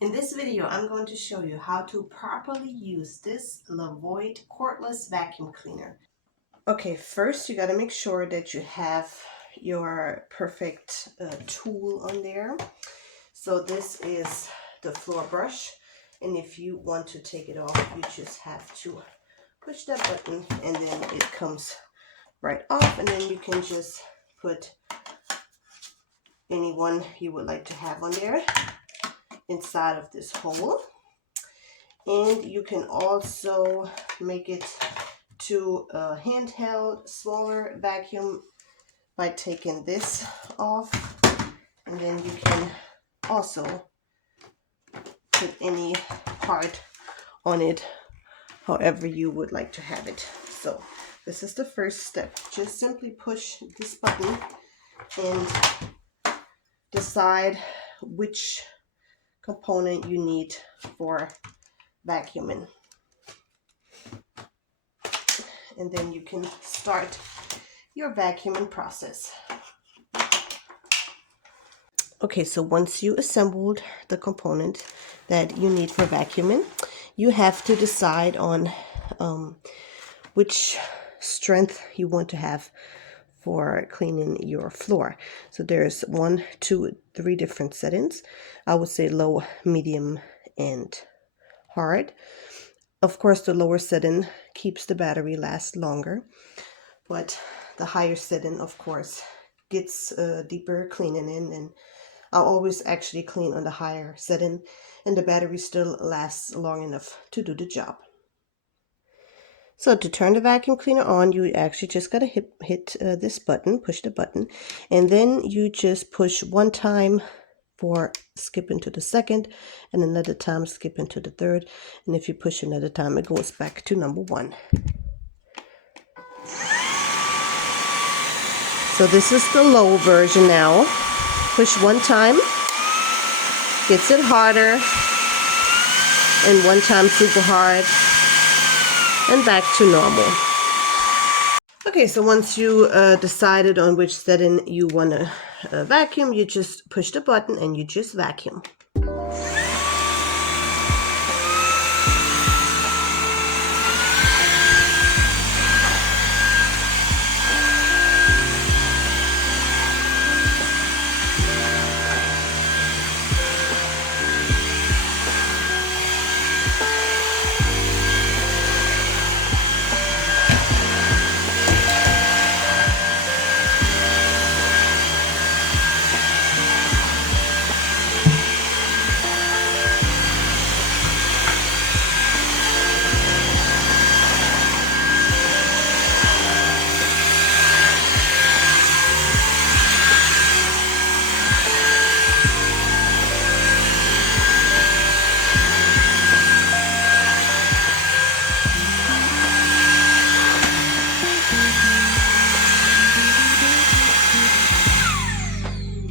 In this video, I'm going to show you how to properly use this LEVOIT Cordless Vacuum Cleaner. Okay, first you got to make sure that you have your perfect tool on there. So this is the floor brush, and if you want to take it off, you just have to push that button and then it comes right off, and then you can just put any one you would like to have on there inside of this hole. And you can also make it to a handheld smaller vacuum by taking this off, and then you can also put any part on it however you would like to have it. So this is the first step. Just simply push this button and decide which component you need for vacuuming, and then you can start your vacuuming process. Okay, so once you assembled the component that you need for vacuuming, you have to decide on which strength you want to have for cleaning your floor. So there's 1, 2, 3 different settings. I would say low, medium, and hard. Of course, the lower setting keeps the battery last longer, but the higher setting, of course, gets deeper cleaning in, and I'll always actually clean on the higher setting, and the battery still lasts long enough to do the job. So to turn the vacuum cleaner on, you actually just gotta hit this button, push the button, and then you just push one time for skip into the second, and another time skip into the third, and if you push another time, it goes back to number 1. So this is the low version now. Push one time, gets it harder, and one time super hard, and back to normal. Okay, so once you decided on which setting you want to vacuum, you just push the button and you just vacuum.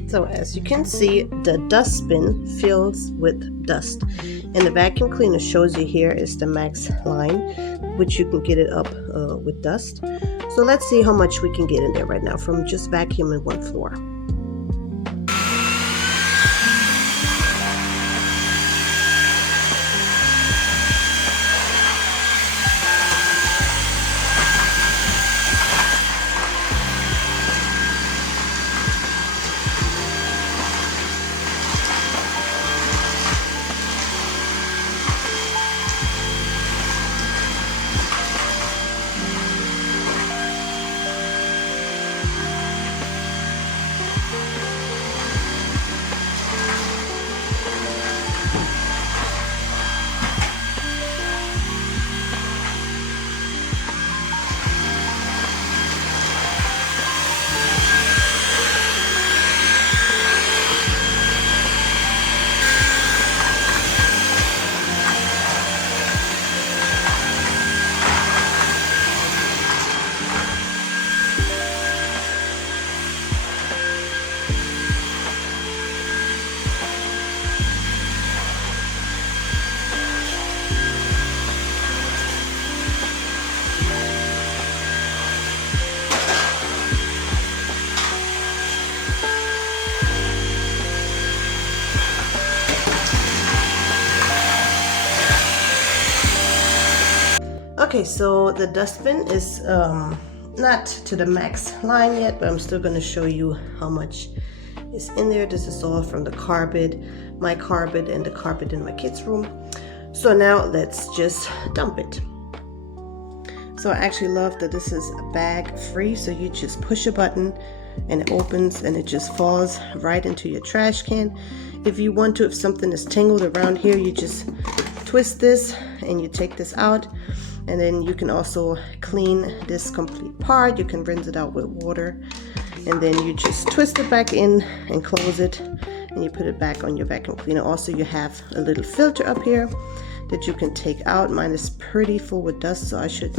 So as you can see, the dustbin fills with dust, and the vacuum cleaner shows you here is the max line, which you can get it up with dust. So let's see how much we can get in there right now from just vacuuming one floor. Okay, so the dustbin is not to the max line yet, but I'm still going to show you how much is in there. This is all from the carpet, my carpet, and the carpet in my kids' room. So now let's just dump it. So I actually love that this is bag free, so you just push a button and it opens and it just falls right into your trash can. If you want to, if something is tangled around here, you just twist this and you take this out, and then you can also clean this complete part. You can rinse it out with water, and then you just twist it back in and close it, and you put it back on your vacuum cleaner. Also, you have a little filter up here that you can take out. Mine is pretty full with dust, so I should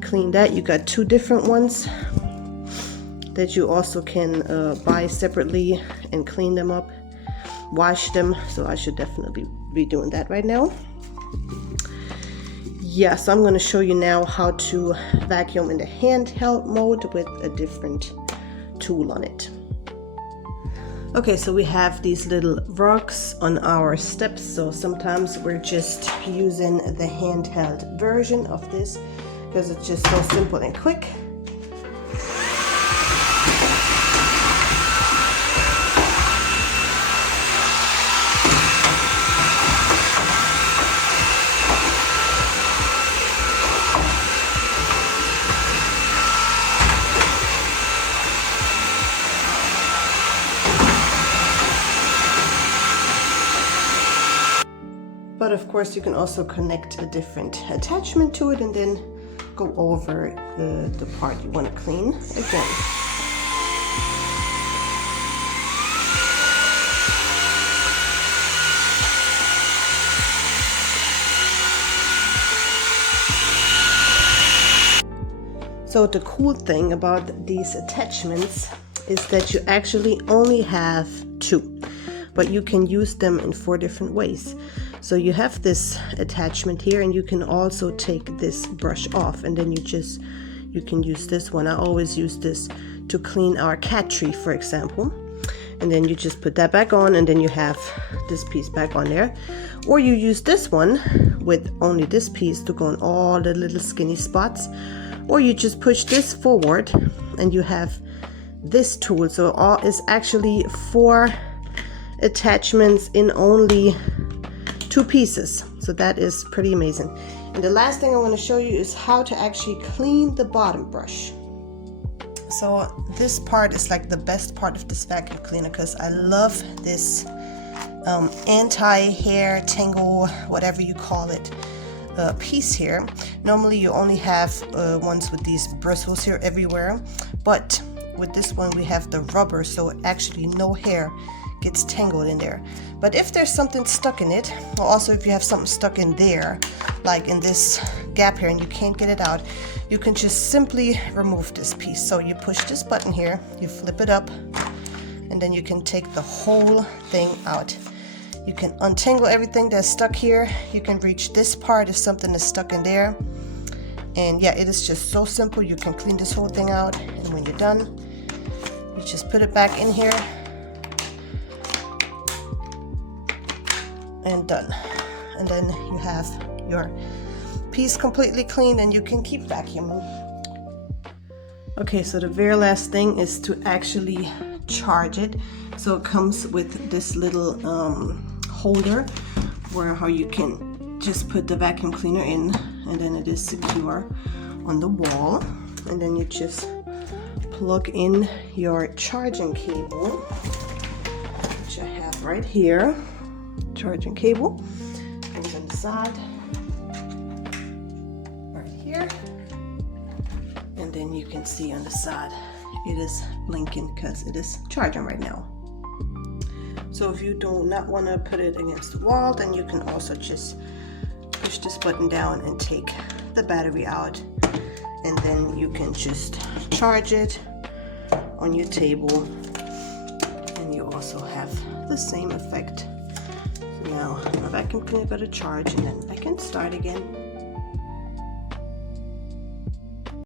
clean that. You got two different ones that you also can buy separately and clean them up, wash them. So I should definitely be doing that right now. Yeah, so I'm going to show you now how to vacuum in the handheld mode with a different tool on it. Okay, so we have these little rocks on our steps, so sometimes we're just using the handheld version of this because it's just so simple and quick. But of course you can also connect a different attachment to it and then go over the part you want to clean again. So the cool thing about these attachments is that you actually only have two, but you can use them in 4 different ways. So you have this attachment here, and you can also take this brush off, and then you can use this one. I always use this to clean our cat tree, for example. And then you just put that back on, and then you have this piece back on there. Or you use this one with only this piece to go on all the little skinny spots. Or you just push this forward and you have this tool. So all is actually 4 attachments in only 2 pieces. So that is pretty amazing. And the last thing I want to show you is how to actually clean the bottom brush. So this part is like the best part of this vacuum cleaner because I love this anti-hair tangle, whatever you call it, piece here. Normally you only have ones with these bristles here everywhere, but with this one we have the rubber, so actually no hair gets tangled in there. But if there's something stuck in it, or also if you have something stuck in there, like in this gap here, and you can't get it out, you can just simply remove this piece. So you push this button here, you flip it up, and then you can take the whole thing out. You can untangle everything that's stuck here. You can reach this part if something is stuck in there. And yeah, it is just so simple. You can clean this whole thing out, and when you're done, you just put it back in here and done. And then you have your piece completely clean and you can keep vacuuming. Okay, so the very last thing is to actually charge it. So it comes with this little holder where how you can just put the vacuum cleaner in, and then it is secure on the wall. And then you just plug in your charging cable, which I have right here. Charging cable goes on the side right here, and then you can see on the side it is blinking because it is charging right now. So if you do not want to put it against the wall, then you can also just push this button down and take the battery out, and then you can just charge it on your table, and you also have the same effect. Now my vacuum cleaner got a charge, and then I can start again.